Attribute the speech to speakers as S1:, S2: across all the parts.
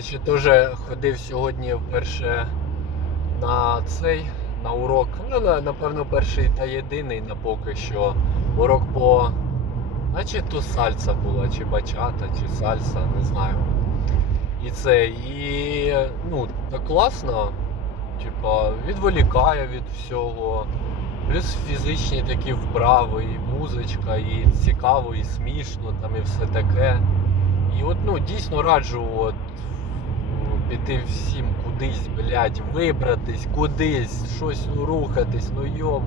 S1: Ще теж ходив сьогодні вперше на цей на урок. Ну, напевно, перший та єдиний на поки що. Урок по. А чи то сальса була, чи бачата, чи сальса, не знаю. І це, і ну, так класно. Типа, відволікає від всього. Плюс фізичні такі вправи, і музичка, і цікаво, і смішно, там і все таке. І от ну дійсно раджу от піти всім кудись, блядь, вибратись, кудись, щось ну, рухатись, ну йом,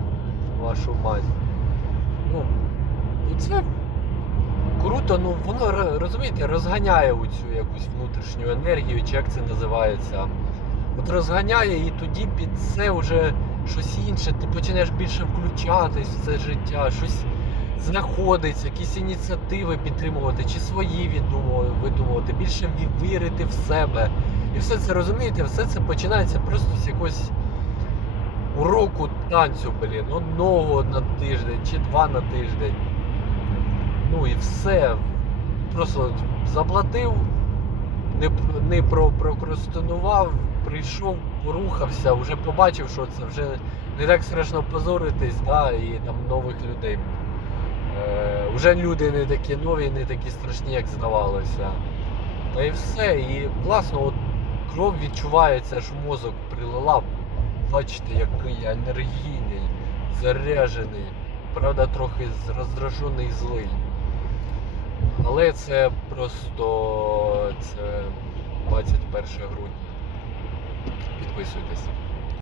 S1: вашу мать. Ну, і це круто, ну воно розумієте, розганяє оцю якусь внутрішню енергію, чи як це називається. От розганяє і тоді під це вже щось інше, ти починаєш більше включатись в це життя, щось знаходиться, якісь ініціативи підтримувати, чи свої віддумувати, більше вірити в себе. І все це розумієте, все це починається просто з якогось уроку танцю, блін, одного на тиждень чи два на тиждень. Ну і все. Просто заплатив, не, не про, прокрастинував, прийшов, порухався, вже побачив, що це вже не так страшно позоритись, да, і там нових людей. Е, вже люди не такі нові, не такі страшні, як здавалося. Та і все. І класно, от кров відчувається, аж мозок прилила. Бачите, який я енергійний, заряджений, правда, трохи роздражений злий. Але це просто це 21 грудня. Підписуйтесь.